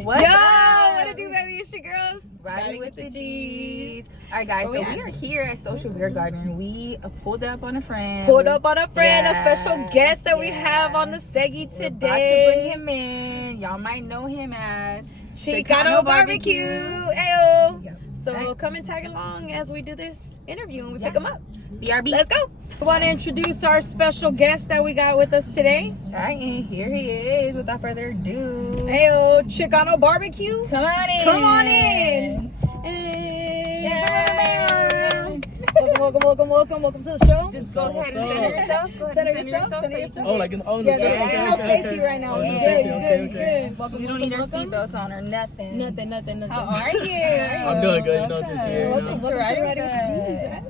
What's Yo, up? what it do, baby? It's your girls. Riding with the G's. All right, guys. We are here at Social Beer Garden. We pulled up on a friend. A special guest that we have on the Seggy today. We're about to bring him in. Y'all might know him as Chicano BBQ. Ayo. Yep. So Right. come and tag along as we do this interview and we pick him up. BRB. Let's go. We want to introduce our special guest that we got with us today. All right, and here he is. Without further ado, Ayo, Chicano BBQ. come on in. Come on in. Hey. Yay. Welcome to the show. Just go ahead and center yourself. Go ahead Center and yourself, so center you yourself. can- Oh, like in the Yeah, safety. there's Okay, no okay, safety okay. right now. Oh, You no good, safety. you Okay, good, you okay. good. Welcome, You don't need our welcome. seatbelts on or nothing. Nothing. How are you? I'm doing good, you know, just here, Welcome, you know. welcome to Riding Riding with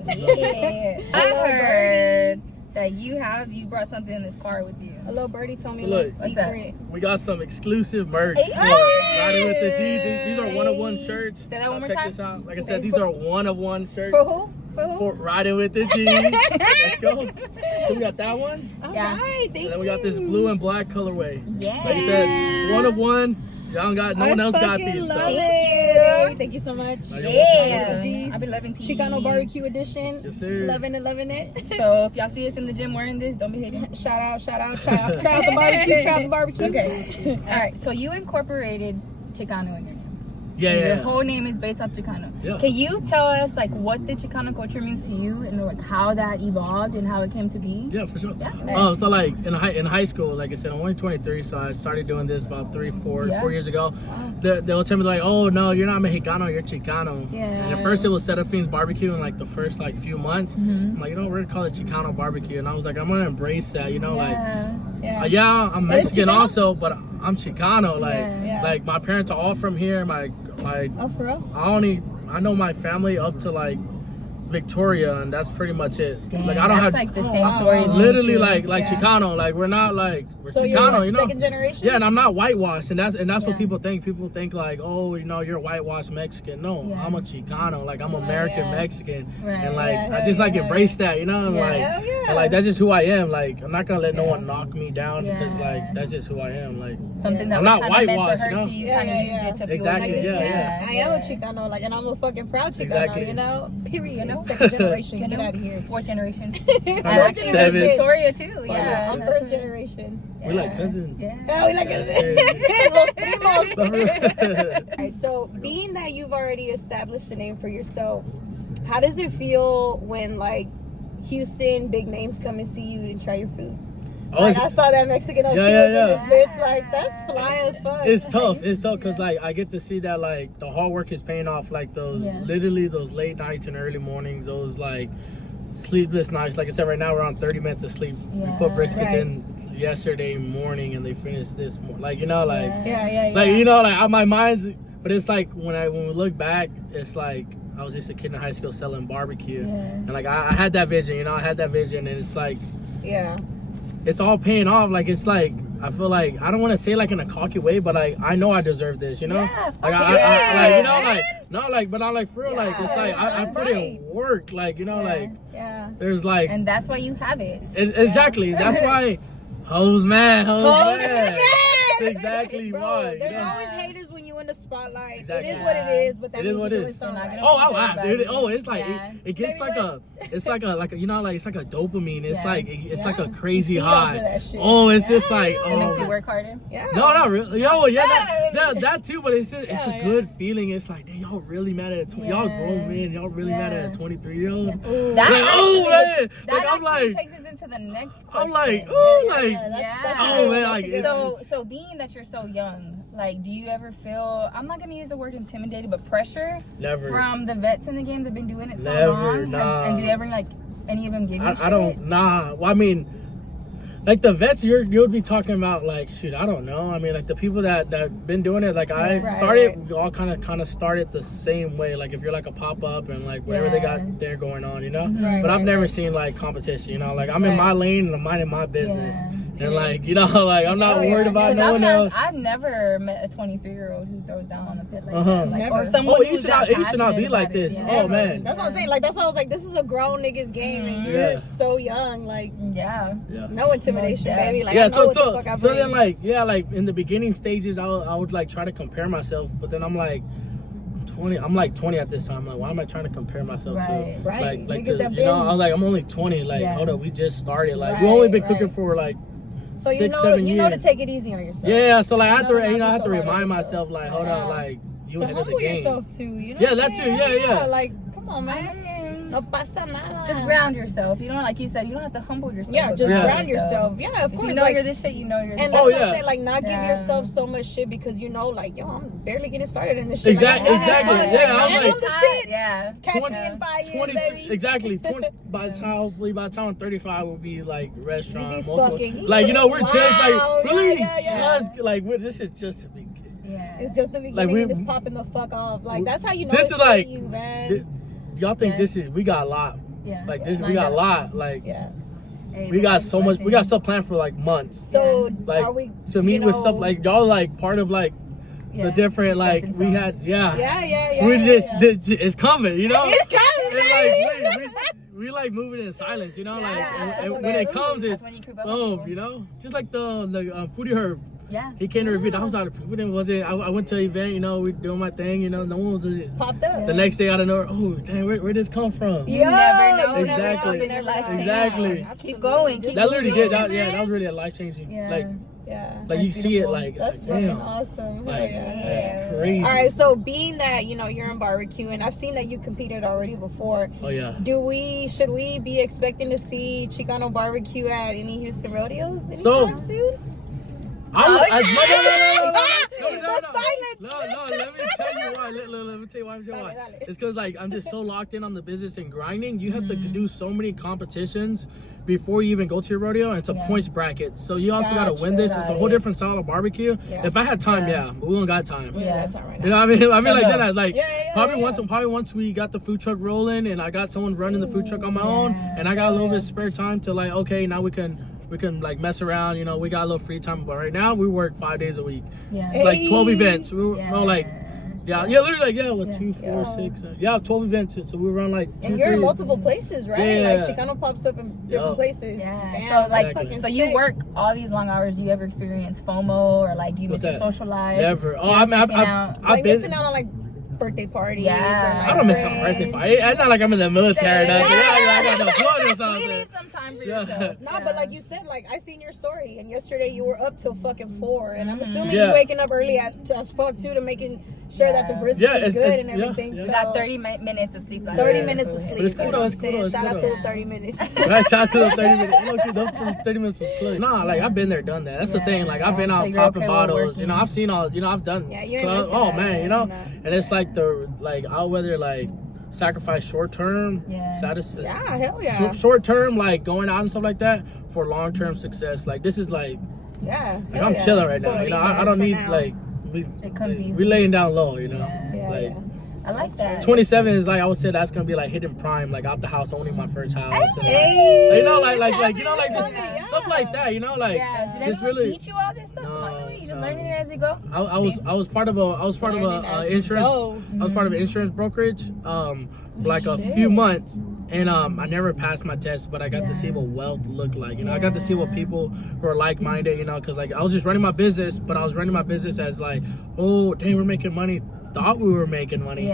the G's. Yeah. I heard that you brought something in this car with you. A little birdie told me So a little look, what's that? secret. We got some exclusive merch Hey. for Riding with the G's. These are one-of-one shirts. Say that one more Check time. this out. Like I Say said, these for- are one-of-one shirts For who? For who? for Riding with the G's. Let's go. So we got that one. All Yeah. right, thank And then we got this blue and black colorway. Yeah. Like I said, one of one. Y'all don't got, no one else got these. So. Thank you so much. No, you're Yeah. G's. I've been loving teas. Chicano BBQ edition. Yes, sir. Loving it. So if y'all see us in the gym wearing this, don't be hating. Shout out. Try out the barbecue. Okay. All right. So you incorporated Chicano in your name. Yeah, And yeah. Your whole name is based off Chicano. Yeah. Can you tell us like what the Chicano culture means to you and like how that evolved and how it came to be? Yeah, for sure. Yeah. So like in high school, like I said, I'm only 23, so I started doing this about 4 years ago. They'll tell me like, oh no, you're not Mexicano, you're Chicano. Yeah. And at first it was Serafin's barbecue in like the first like few months. I'm like, you know, we're gonna call it Chicano barbecue, and I was like, I'm gonna embrace that, you know, Yeah. I'm That is Mexican Chicano? also, but I'm Chicano. Like, Yeah. like my parents are all from here. My Oh, for real? I know my family up to like Victoria, and that's pretty much it. Dang, like I don't that's have like the Oh, same wow. story as me, literally too. like Yeah. Chicano. Like we're not like we're So Chicano, you're what, you know. second generation? Yeah, and I'm not whitewashed, and that's Yeah. what people think. People think like, oh, you know, you're whitewashed Mexican. No, Yeah. I'm a Chicano. Like I'm Yeah, American yeah. Mexican, Right. and like Yeah, I just like yeah. embrace that, you know. And Yeah. like, Hell yeah. and like that's just who I am. Like I'm not gonna let no Yeah. one knock me down because Yeah. like that's just who I am. Like Something that I'm was not kind of meant to whitewashed, hurt you know? you, Yeah, kind of yeah, use yeah. it to fuel Exactly, you. yeah. I am a Chicano, like, and I'm a fucking proud Chicano, Exactly. you know? Period. You know? Second generation. You Get know? out of here. Fourth generation. I'm And like actually, 7. Victoria too. yeah. Yeah. I'm first generation. We're like cousins. Yeah. Oh, we like That's it. crazy. Alright, so being that you've already established a name for yourself, how does it feel when like Houston big names come and see you and try your food? Oh, Like it's- I saw that Mexican on Yeah, TV yeah, in yeah. this bitch, like that's fly as fuck. It's tough. It's tough because like I get to see that like the hard work is paying off. Like those Yeah. literally those late nights and early mornings. Those like sleepless nights. Like I said, right now we're on 30 minutes of sleep. We put Yeah. briskets Right. in yesterday morning and they finished this. Like you know, like Yeah. like you know, like my mind's. But it's like when we look back, it's like I was just a kid in high school selling barbecue, Yeah. and like I had that vision. You know, I had that vision, and it's like. Yeah. It's all paying off. Like it's like I feel like I don't want to say like in a cocky way, but like I know I deserve this, you know. Yeah, Like fuck I yeah, like you know man. like no like but I'm like for real like it's Yeah, like I put in work like you know like Yeah. there's like And that's why you have it. exactly that's why hoes man. Yes! That's exactly Bro, why. there's yeah. always haters when you in the spotlight. Exactly. It is what it is, but that It is means what you're it doing is. something You're not right. gonna Oh, I laugh, dude. Oh, it's like Yeah. it gets Baby, like what? it's like a you know like it's like a dopamine. It's Yeah. like it's like Yeah. a crazy You feed off of high. that shit. Oh, it's just like It oh. makes you work harder. Yeah. No, not really. Yo, yeah, Yeah. that too. But it's just it's Yeah, a yeah. good feeling. It's like, damn, y'all really mad at y'all Yeah. grown men. Y'all really mad at a 23-year-old. Ooh. That Like, oh man, That like I'm actually like, takes us into the next question. I'm like, oh, like, That's Yeah. a good Oh, one. man, That's like, a good it- one. So being that you're so young, like, do you ever feel, I'm not gonna use the word intimidated, but pressure never. from the vets in the game that've been doing it so Never, long? nah. And do you ever like any of them give you shit? I don't. Nah. Well, I mean, like the vets, you'll be talking about like shoot. I don't know. I mean, like the people that been doing it. Like I Right, started. right. We all kind of started the same way. Like if you're like a pop up and like whatever they Yeah. got there going on, you know. Right, But I've right, never right. seen like competition. You know, like I'm in Right. my lane and I'm minding my business. Yeah. And like, you know, like I'm not worried about no one else. I've never met a 23-year-old who throws down on the pit like Uh-huh. that. Like, Never. or someone Oh, it who's used to not be like this. Yeah. Oh man. That's what I'm saying. Like, that's why I was like, this is a grown niggas game, and you're Yeah. so young. Like, Yeah. no intimidation, Yeah. baby. Like, Yeah, I know what the so fuck I so bring. then like like in the beginning stages I would like try to compare myself, but then I'm like 20. I'm like 20 at this time. Like, why am I trying to compare myself Right. to? Right. Like Niggas to, that you know, been- I'm like I'm only 20. Like, Yeah. hold up, we just started. Like, Right, we only been cooking right. for like So you 6, know, 7 you years. know to take it easy on yourself. Yeah, so like I have to, You know, you know, I not have to be so hard on remind yourself. myself, like, hold Yeah. up, like you To ahead of the humble game. yourself too. You know Yeah, what that I'm too. saying? Yeah. Like, come on, man. No pasa nada. Just ground yourself. You know, like you said, you don't have to humble yourself. Yeah, but just Yeah. ground yourself. Yeah, of If course. you know like, you're this shit, you know you're this and shit. that's Oh, what yeah. I'm saying. Like, not give Yeah. yourself so much shit because you know, like, yo, I'm barely getting started in this shit. Exactly, Like, exactly. like, Yeah, I was and like- I'm the shit. Yeah. Catch 20 me in 5 years, 20, baby. exactly. 20 by the time, hopefully by the time I'm 35, will be like restaurant, You be multiple. fucking- Like, you know, we're just like Wow, really yeah. just like this is just a big. Yeah. It's just the beginning Like, we- and it's popping the fuck off. Like, that's how you know This it's is for like- you, man. Y'all think Yeah. this is we got a lot. Yeah. Like this, we Lined got a up. lot. Like Yeah. Hey, we got blessings, so much. We got blessings. stuff planned for like months. So, Like are we to meet you with stuff know- like y'all like part of like Yeah. the different like Stepping we had stones. Yeah. we just yeah. it's coming, you know. It's coming, And baby. like we like moving in silence, you know. Like Yeah, and that's when it what- comes, that's it's when you creep up on boom, people. you know. Just like the Foodie Herb. Yeah. He came to review. That was out of people. Then wasn't. I went to an event, you know. We doing my thing, you know. No one was. Popped up. The next day out of nowhere, oh damn, where did this come from? You never know. you Exactly. Never know in your life. Exactly. Yeah, Keep going. Keep That literally moving. did. That was really a life changing. Yeah. Like Yeah. you That's see it beautiful. like That's it's fucking like damn. awesome. Like Yeah. that's crazy. All right, so being that you know you're in barbecue, and I've seen that you competed already before. Oh yeah. Should we be expecting to see Chicano BBQ at any Houston rodeos So- anytime soon? No, The silence. No, let me tell you why. Let me tell you why. Dale. It's because like I'm just so locked in on the business and grinding. You have to do so many competitions before you even go to your rodeo, and it's a Yeah. points bracket. So you also got to win Gotcha. this. It's a whole different style of barbecue. Yeah. If I had time, Yeah. yeah, but we don't got time. We Yeah. ain't got time right You now. know what I mean? Like So then like Yeah, probably yeah. once we got the food truck rolling and I got someone running the food truck on my own and I got a little bit of spare time to like okay, now we can like mess around, you know, we got a little free time, but right now we work 5 days a week. Yeah. It's like 12 Hey. events. We're like literally like with 2, 4, Yeah. 6 12 events, so we run like 2, And you're in 3. multiple places, right? Yeah. Like Chicano pops up in different Yeah. places. Yeah. Damn, So like, that's fucking so you sick. work all these long hours. Do you ever experience FOMO or like do you What's miss your that? social life? Never. Fear Oh, I of mean, missing I've out? like been. missing out on like birthday parties. Yeah. Or, like, I don't miss a friends. birthday party. It's not like I'm in the military or nothing. I got no fun or We something. leave some time for Yeah. yourself. Nah, but like you said, like I seen your story, and yesterday you were up till fucking 4, and I'm assuming Yeah. you waking up early as fuck too to making sure that the Yeah. brisket Yeah, is it's- good it's- and yeah, everything. yeah. So You got 30 minutes of sleep last 30 night. minutes of So- sleep. But it's cool you know though, what I'm it's cool saying? though, Shout out it's to cool the 30 minutes. Right, shout out to the 30 minutes. Those 30 minutes was close. Nah, like I've been there, done that. That's the thing. Like I've been So out you're popping okay with bottles. You know, working. I've seen all. You know, I've done. Yeah, you're clubs. into Oh that, man, yeah, you know, no. and it's like I'll whether like sacrifice short term satisfaction. Yeah, hell yeah. Short term, like going out and stuff like that, for long term success. Like this is like Yeah. like hell I'm yeah. chilling right It's now. for You know, guys I don't for need now. like we. It comes easy. We laying down low. You know, Yeah, like. yeah. I like that. 27 is like I would say that's gonna be like hidden prime, like out the house, owning my first house. And, like, Hey. you know, like you know, like just Yeah. stuff like that. You know, like Yeah. Did just anyone really. teach you all this stuff? No, along the way? You just no. learning it as you go? I was part of Learning a as you insurance. go. I was part of an insurance brokerage, for like a few months, and I never passed my test, but I got to see what wealth looked like. You know, I got to see what people who are like-minded. You know, because like I was just running my business, but I was running my business as like, oh dang, we're making money. Thought we were making money,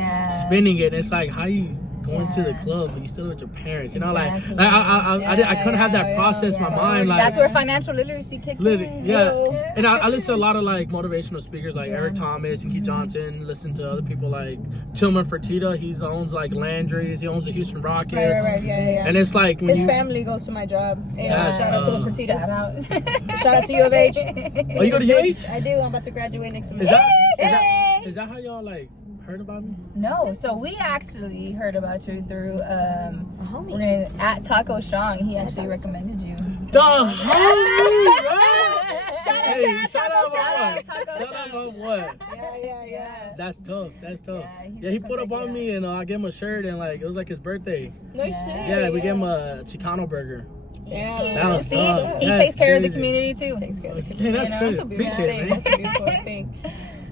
spending it. And it's like how you going to the club, but you still with your parents. You know, Exactly. like I couldn't have that process in my mind. Like That's where financial literacy kicks literally, in. yeah. And I listen to a lot of like motivational speakers like Eric Thomas and Keith Johnson. Listen to other people like Tillman Fertitta. He owns like Landry's. He owns the Houston Rockets. Right. Yeah. And it's like when His you family goes to my job. And That's shout out to the tough. Fertittas. Shout out. Shout out to U of H. oh, you go to UH? I do. I'm about to graduate next semester. Is that how y'all like heard about me? No, so we actually heard about you through homie. we're gonna at Taco Strong. He actually recommended you. The homie, right? Shout out Hey, to shout Taco out Strong. about what? Shout out about what? Yeah. That's tough. Yeah, he's Yeah, he just put up like, on me and I gave him a shirt and like it was like his birthday. No shit. Yeah, we gave him a Chicano burger. Yeah. That was See, tough. he That's takes care of the crazy. community too. Takes care of the Dang, that's You know, crazy. That's a beautiful Appreciate thing. it, man. That's a beautiful thing.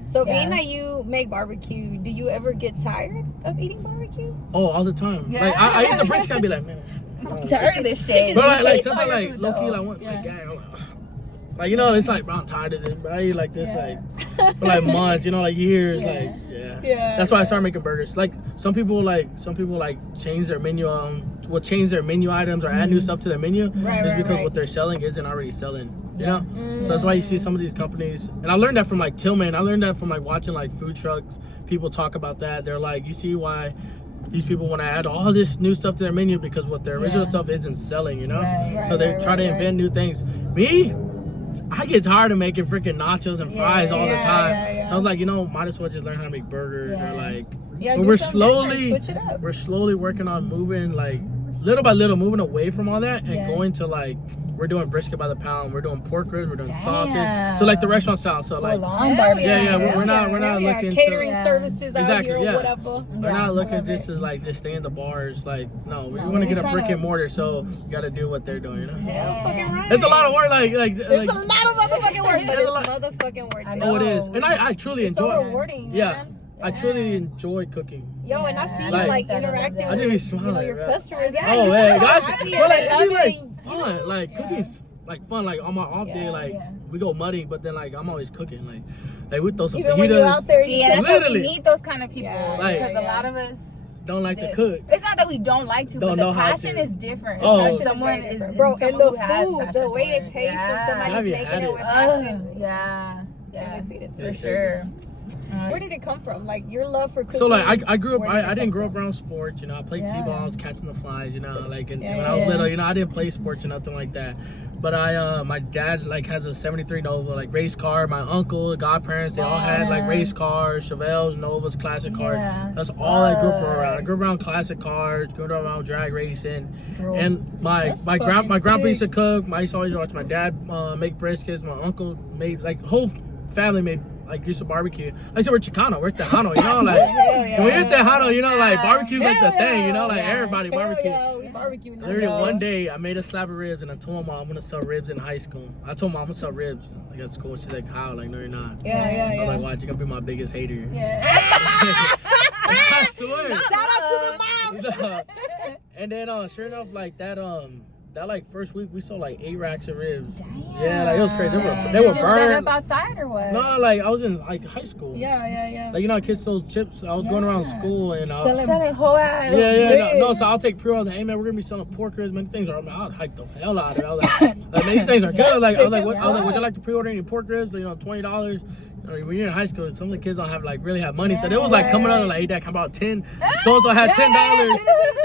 So Yeah. being that you make barbecue, do you ever get tired of eating barbecue? Oh, all the time. Yeah. Like I eat the brisket, I be like, man. I'm tired of this shit. But like Taste sometimes fire like food, low key though. like one Yeah. like gang, I'm like you know, it's like bro, I'm tired of this, bro. I eat like this like for like months, you know, like years, like Yeah. That's why I started making burgers. Like some people change their menu will change their menu items or add new stuff to their menu Right, because right. what they're selling isn't already selling. You know? So that's why you see some of these companies, and I learned that from like Tillman. I learned that from like watching like food trucks. People talk about that. They're like, you see why these people want to add all this new stuff to their menu because what their original stuff isn't selling, you know? Right. So they try to invent new things. Me, I get tired of making freaking nachos and fries all the time. yeah. So I was like, you know, might as well just learn how to make burgers or like. Yeah, But do we're something slowly, different. Switch it up. we're slowly working on moving like little by little, moving away from all that and going to like. We're doing brisket by the pound. We're doing pork ribs. We're doing sausage. So like the restaurant style. So like long barbecue. we're not looking catering to, services out Exactly, here or yeah. whatever. we're not looking love just it. as like just stay in the bars. Like no, we want to get a trying brick to- and mortar. So you got to do what they're doing. You know, Yeah, fucking right. it's a lot of work. Like It's a lot of motherfucking work, but It's it's a lot- motherfucking work. I oh, it know. is, and I truly It's enjoy so it. rewarding, Yeah. man. I truly enjoy cooking. Yo, and I see you Like- like interacting I just be with smiling, your bro. customers. Yeah, Oh you're man, just so guys, happy but and like it be like loving. fun. Like cooking's like fun. Like on my off day, like we go muddy, but then like I'm always cooking. Like we throw some Even when you're out fajitas. there, See, you and that's why we Literally. need those kind of people Like- because a lot of us. Don't like to cook. It's not that we don't like to, Don't but know the how passion to. is different. Oh. Like, Passion someone very is different. Bro, someone and the who has food, passion the way for it tastes when Have somebody's you making had it it? with passion. Yeah, It's for That's sure. Where did it come from? Like your love for cooking? So like I grew up. where did it I didn't come grow up from? around sports. You know, I played t-balls, catching the flies. You know, like and Yeah, when I was yeah. little, you know, I didn't play sports or nothing like that. But my dad like has a '73 Nova, like race car. My uncle, godparents, they all had like race cars, Chevelles, Novas, classic cars. Yeah. That's all I grew up around. I grew up around classic cars, grew up around drag racing, and my That's grandpa fucking used to sick. cook. I used to always watch my dad make briskets. My uncle made like whole family made like used to barbecue. Like I said, we're Chicano, we're Tejano, you know, like yeah. when you're Tejano, you know, like barbecue's like the thing, you know, like everybody Hell barbecue. yeah, we barbecue. Literally one day I made a slab of ribs and I told my mom I'm gonna sell ribs in high school. I told mom I'm gonna sell ribs. Like at school. She's like, how? Like, no you're not. Yeah. I was like, watch, you're gonna be my biggest hater. Yeah. I swear. Shout out to the moms. And then sure enough, like that like first week we sold like 8 racks of ribs. Yeah, like it was crazy. They You were just set burned. up outside or what? No, like I was in like high school. Yeah. Like you know, kids sold chips. I was going around school and I was, Selling whole ass. no. So I'll take pre-order. Hey man, we're gonna be selling pork ribs. Many things are. I mean, I'll hype the hell out of it. I was like many things are good. Like I was like, would you like to pre-order any pork ribs? You know, $20. When you're in high school, some of the kids don't have really have money, so they was like coming up like, hey, dad, come about 10. So had $10,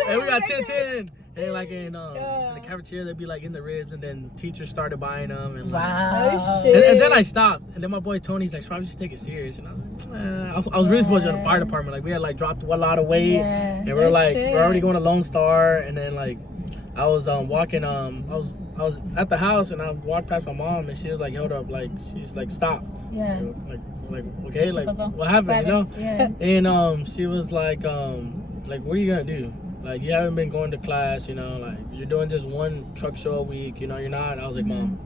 and we got 10. And like in the cafeteria, they'd be like in the ribs, and then teachers started buying them. And like, Oh shit. and then I stopped, and then my boy Tony's like, "Probably just take it serious." And I was like, I was really supposed to go to the fire department. Like we had like dropped a lot of weight, and we were like, we're already going to Lone Star, and then like I was walking, I was at the house, and I walked past my mom, and she was like, "Hold up!" Like she's like, "Stop!" Yeah. Like okay, like what happened, you know? Yeah. And she was like, what are you gonna do? Like you haven't been going to class, you know, like you're doing just one truck show a week, you know, you're not. I was like, Mom,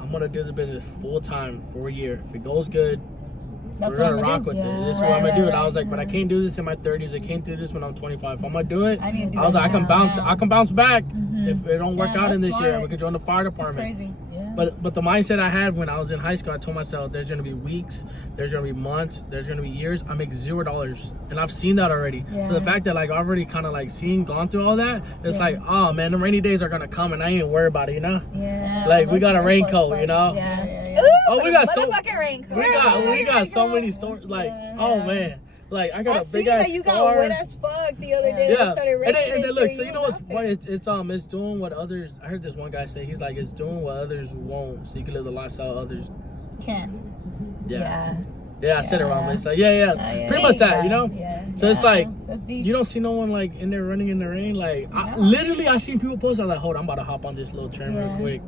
I'm gonna do the business full time for a year. If it goes good, we're gonna rock with it. This is what I'm gonna do it. I was like, but I can't do this in my 30s. I can't do this when I'm 25. If I'm gonna do it, I was like, I can bounce back. If it don't work out in this year, we can join the fire department. Crazy. But the mindset I had when I was in high school, I told myself there's gonna be weeks, there's gonna be months, there's gonna be years. I make $0, and I've seen that already. So the fact that like I've already kind of like gone through all that, it's like, oh man, the rainy days are gonna come, and I ain't even worried about it, you know? Yeah. Like we got a raincoat, you know? Yeah. Oh, we got so motherfucking raincoat. we got so many stories. Like, oh man. Like I got a big seen ass that you got scar. wet as fuck the other day. Yeah, I started and racing then look. shit, So you know what's was out funny? there. It's doing what others. I heard this one guy say he's like it's doing what others won't, so you can live the lifestyle others. Can. Yeah, I said it wrong, but it's like yeah. Pretty much that, you know. Yeah. So it's like That's deep. you don't see no one like in there running in the rain. Like literally, I seen people post. I was like, hold on, I'm about to hop on this little trend real quick.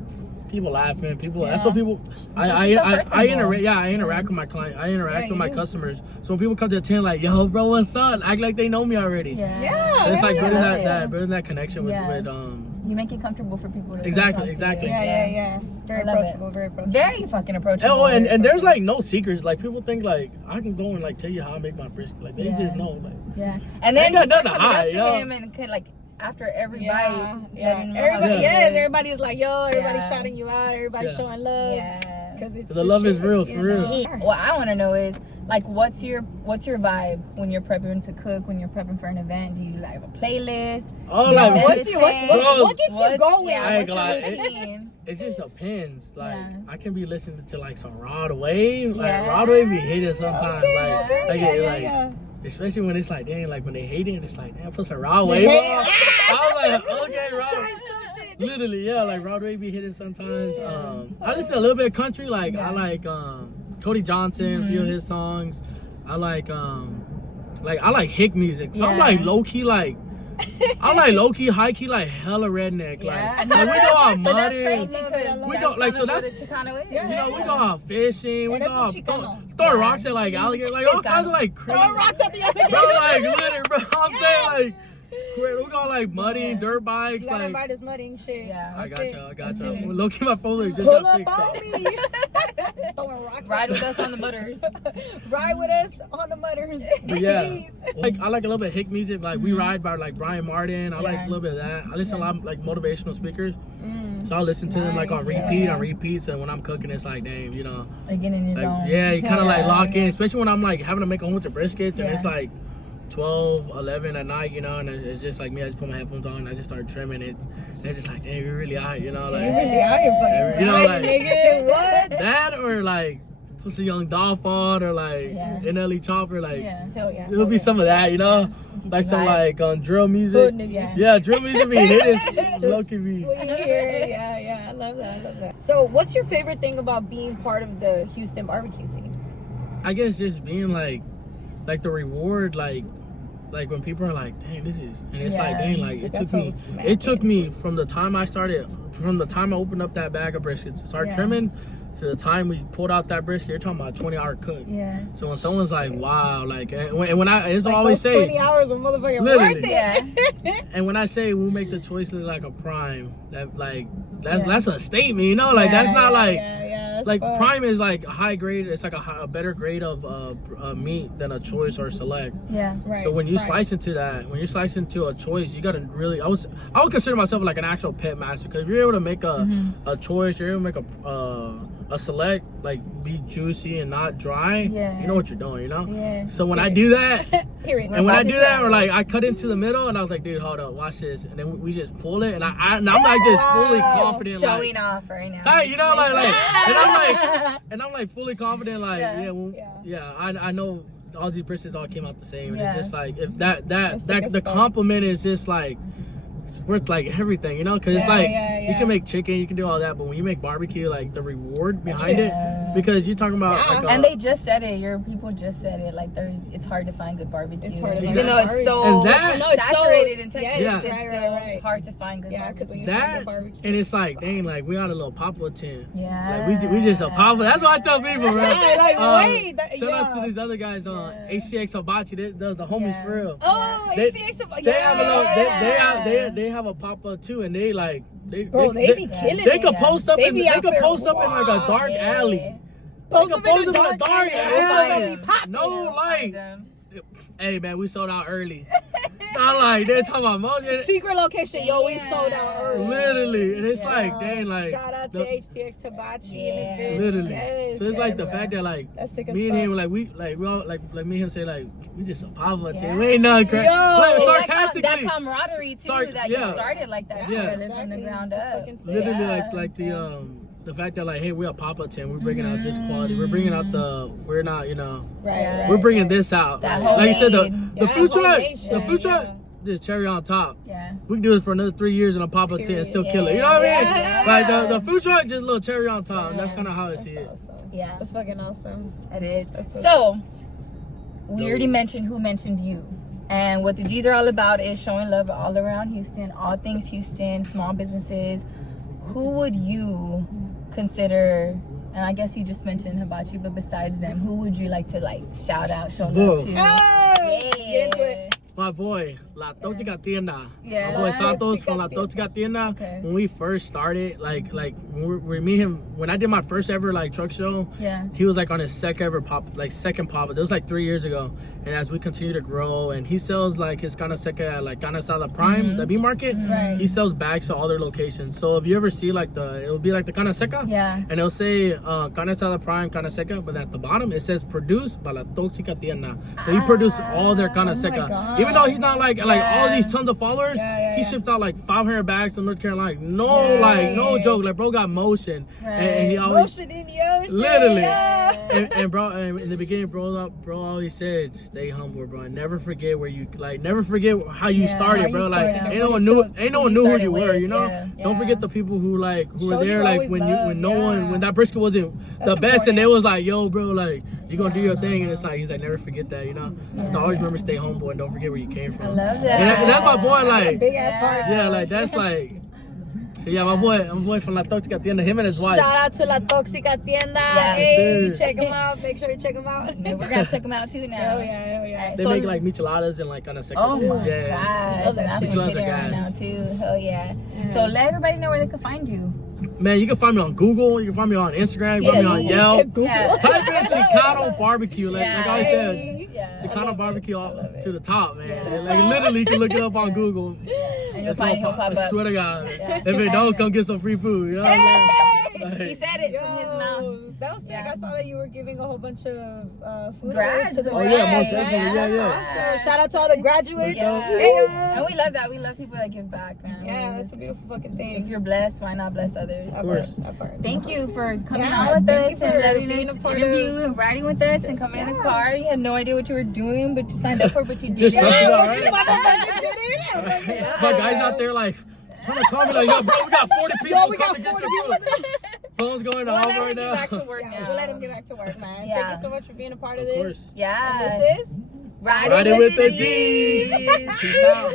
people laughing. People. Yeah. That's what people. I interact. Yeah, I interact with my client. I interact with my do. customers. So when people come to the tent, like, yo, bro, what's up? Act like they know me already. Yeah. And it's like I building love it. building that connection with You make it comfortable for people to Exactly, talk to you. exactly. Yeah. Very I love approachable. it. Very approachable. Very fucking approachable. Oh, and there's like no secrets. Like people think like I can go and like tell you how I make my brisket. Like they Yeah. just know. Like Yeah, and then Ain't got people nothing to coming up hide, to yo. him and could, like after every Yeah. bite, letting him know how Everybody, good it yes, is. everybody's like, yo, everybody's Yeah. shouting you out, everybody's Yeah. showing love. Yeah. Because it's the love is shit, real, you for real. know? What I want to know is like, what's your vibe when you're prepping to cook? When you're prepping for an event, do you like have a playlist? oh, Do you like meditate? What gets you going? Yeah, I ain't what's gonna your lie. routine? It just depends. Like Yeah. I can be listening to like some Rod Wave. Like Yeah. Rod Wave be hitting sometimes. Okay. Like especially when it's like dang, like when they hate it, it's like damn, put some Rod Wave hate on. it. I'm like, okay, Rod. Literally, yeah, like Rod Wave be hitting sometimes. I listen to a little bit of country. Like I like Cody Johnson, a few of his songs. I like I like hick music. So I'm Yeah. like low key like. I'm like low key, high key, like hella redneck. Yeah. Like we go out But that's muddy. crazy because We go like so that's Chicano is. you know we go out fishing. We that's go out what Chicano. throwing rocks at like alligators, like all kinds of like crazy. Throw rocks at the other Bro, like literally, bro. I'm saying like we go like muddy dirt bikes. You gotta Like invite us mudding shit. Yeah. I That's got it. you. I got That's you. it. Low key, my folder just Pull got up fixed. on So. me. Throwing rocks. Ride with us on the mutters. Ride with us on the mutters. But yeah, Jeez. like I like a little bit of hick music. Like we ride by like Brian Martin. I like Yeah. a little bit of that. I listen to a lot of like motivational speakers. Mm. So I listen to them like on Nice, repeat, yeah. on repeats, and when I'm cooking, it's like, damn, you know, Like getting in your like, zone. yeah, you kind of like Yeah. lock in, especially when I'm like having to make a whole bunch of briskets, and it's Yeah. like 12, 11 at night, you know, and it's just like me. I just put my headphones on, and I just start trimming it, and it's just like, damn, you're really out, you know, like You really out here fucking You know, right, like- nigga. What? that, or like put some Young Dolph on, or like Yeah. NLE Chopper, like Yeah. Hell yeah. it'll be some of that, you know, Get like you some vibe. like drill music. Hood nigga. Yeah. Yeah, drill music be hitting, Just low key be. We here. Yeah. I love that. I love that. So, what's your favorite thing about being part of the Houston barbecue scene? I guess just being like the reward, like when people are like, dang, this is, and it's like, Yeah. dang, like That's so smacking. it took me from the time I opened up that bag of brisket to start Yeah. trimming to the time we pulled out that brisket. You're talking about a 20-hour cook. Yeah. So when someone's like, wow, like, and when I, it's Like always those say, 20 hours of motherfucking Literally. worth it. Yeah. and when I say we'll make the choices like a prime, that's Yeah. that's a statement, you know, like Yeah, that's not like. That's Like fun. prime is like a high grade. It's like a better grade of meat than a choice or select. Yeah. Right, So when you right. slice into that, when you slice into a choice, you gotta really. I would consider myself like an actual pit master, because if you're able to make a choice, you're able to make a select, like be juicy and not dry. Yeah. You know what you're doing, you know. Yeah. So when I do that, Period. and when I about do to that, try. or like I cut into the middle, and I was like, dude, hold up, watch this, and then we just pull it, and I'm like just fully confident, Showing like, off right now. Hey, you know, like, and I'm like fully confident, like, Yeah. I know all these briskets all came out the same, and Yeah. it's just like if That's sick as the fuck. compliment is just like it's worth like everything, you know, because it's Yeah, like yeah, you yeah. can make chicken, you can do all that, but when you make barbecue, like the reward behind shit's- it, because you're talking about Yeah. like And they just said it. Your people just said it. Like it's hard to find good barbecue. It's hard to Even find though barbecue. it's so And that- No, it's so- saturated in Texas. yes, It's right, still right. hard to find good Yeah, because barbecue. when you find that, the barbecue. and it's like dang, like we got a little Papa tent. Yeah. Like we just a Papa. That's what I tell people, bro. Yeah, like, wait, Shout out yeah. to these other guys on HCX Hibachi. That does the homies Yeah. for real. Oh, They- ACX of They have a little. Yeah. They have a pop up too, and they like they Bro, they be killing They it. could post up They in be out there post up in like a dark Yeah. alley. Post They them could post in up the in a dark dark alley. alley. They'll be popping. No light. Them. Hey man, we sold out early. I'm like they're talking about most. Secret location, yo, we Yeah. sold out early. Literally, and it's like Yo, dang, like shout out to the- HTX Hibachi Yeah. and this bitch. literally. Yes, So it's like the yes. fact that like That's sick as me and fuck. him we all like me and him say like we just a Papa Yeah. team. We ain't nothing crazy. Yo. Like, That sarcastically. camaraderie too, that yeah. you started like that Yeah. from the ground That's up. fucking sick. Literally Yeah. like the fact that like hey we're a pop-up tent, we're bringing out this quality, we're bringing out we're not, you know, Right, we're bringing right. this out, That like you said, the homemade. Yeah, food truck, homemade the shit, food truck, yeah. just cherry on top. Yeah. We can do this for another 3 years in a pop-up tent and still kill it, you know what I mean? Yeah. Like the food truck, just a little cherry on top, and that's kind of how I That's see it. awesome. Yeah. That's fucking awesome. It is. That's So, we already mentioned who mentioned you. And what the G's are all about is showing love all around Houston, all things Houston, small businesses. Who would you consider, and I guess you just mentioned Hibachi, but besides them, who would you like to like shout out, show Whoa. love to? Get into it. My boy, La Tóxica Tienda. Yeah. My boy Santos from La Tóxica Tienda. Okay. When we first started, like when we meet him, when I did my first ever like truck show, Yeah. he was like on his second pop. It was like 3 years ago. And as we continue to grow, and he sells like his Cana Seca at like Cana Sala Prime, the B Market. Right. He sells bags to all their locations. So if you ever see like it'll be like the Cana Seca. Yeah. And it'll say Cana Sala Prime, Cana Seca, but at the bottom it says produced by La Tóxica Tienda. So he produced all their Cana Oh my Seca. God. Even though he's not like all Yeah. these tons of followers, he shipped out like 500 bags to North Carolina. No joke. Like bro got motion, and he always Motion in the ocean. literally. Yeah. And bro, in the beginning, bro always said, "Stay humble, bro. Never forget where you never forget how you started, how you bro. Like started. ain't no one knew who started you were, with, you know. yeah. Don't forget the people who were Show there you like always when love, when that brisket wasn't the That's best, and they important. was like, yo, bro, like you gonna do your thing, and it's like he's like never forget that, you know. Just always remember stay humble and don't forget where you came from. I love that. And that's my boy, like Big ass heart. yeah, like that's like. So yeah, my boy from La Tóxica Tienda, him and his wife. Shout out to La Tóxica Tienda. Yeah. Hey, Yes, sir. check them out. Make sure you check them out. Yeah, we're gonna check them out too now. Hell yeah. They make like micheladas and like kind of Oh too. my gosh, Love that that's shit. what's hitting Micheladas are right now gas. too. Hell yeah. So let everybody know where they can find you. Man, you can find me on Google. You can find me on Instagram. You can find me on Yelp. Yeah. Type in Chicano BBQ. Like I always said, Yeah. Chicano BBQ all to the top, man. Like literally, you can look it up on Google. And you'll find it, he'll pop I up. swear to God. Yeah. If it don't, come get some free food. You know what I'm saying? He said it from his mouth. That was sick. Yeah. I saw that you were giving a whole bunch of food Grads to the away. Oh yeah, most grads. definitely. Yeah, yeah. That's awesome. Shout out to all the graduates. Yeah. Hey, And we love that. We love people that give back, man. yeah, that's a beautiful fucking If thing. you're blessed, why not bless others? Of course. Thank you for coming Yeah, on with thank you us for and letting being us a part interview and riding with us and coming in the car. You had no idea what you were doing, but you signed up for it, but you did Just it. trust it out, But you right? motherfuckers did it. My guys out there like trying to call me like, yo, bro, we got 40 people. Yo, we got coming to get 40 your people. food. Phone's going We'll off let him right get now. back to work Yeah, now. we'll let him get back to work, man. Yeah. Thank you so much for being a part of Of this. course. Yeah. And this is Riding Riding with the G's. G's. Peace out.